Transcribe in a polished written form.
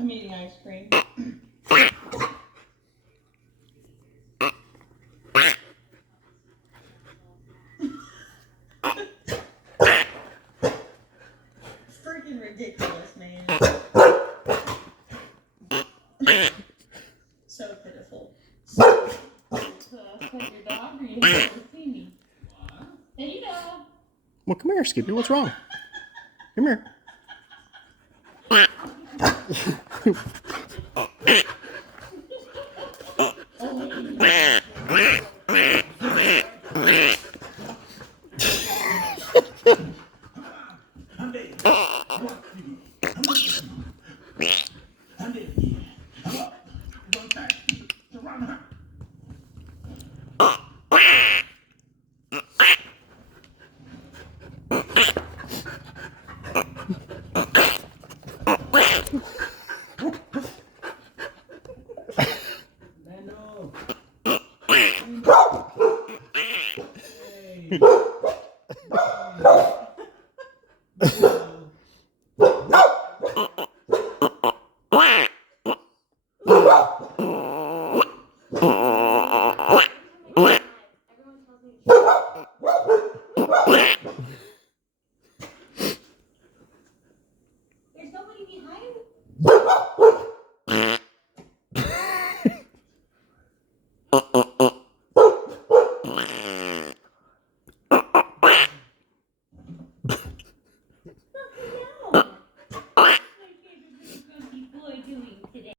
I'm eating ice cream. Freaking ridiculous, man. So pitiful. So your dog or you have to see me? What? Hey, dog. Well, come here, Skippy. What's wrong? Come here.